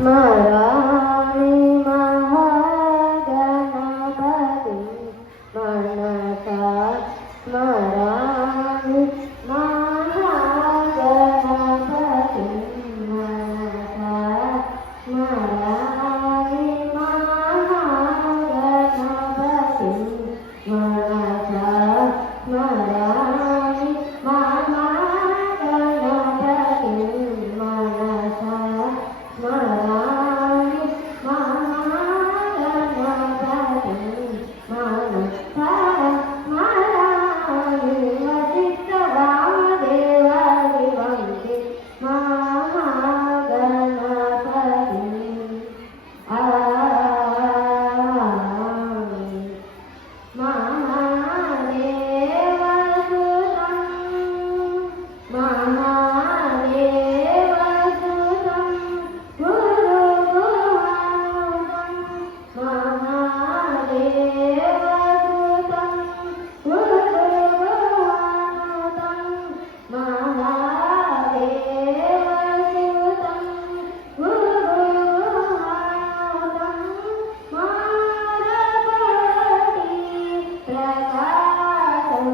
स्मरामि महागणपतिं मनसा स्मरामि महागणपतिं मनसा स्मरामि महागणपतिं मनसा स्मरामि महागणपतिं मनसा स्मरामि महागणपतिं मनसा स्मरामि वसिष्ठवामदेवादि वन्दे महागणपतिं महादेवसुतं महादेवसुतं गुरुगुहानुतं महादेवसुतं गुरुगुहानुतं महादेवसुतं गुरुगुहानुतं महागणपति प्रकाशं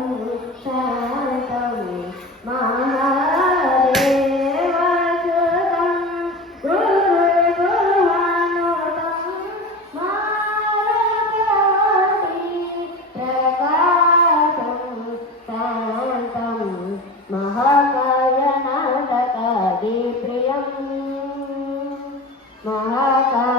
शान्तं महादेवसुतं गुरुगुहानुतं महागणपति प्रकाशं शान्तं महाकायनाथकादिप्रियं महाकाय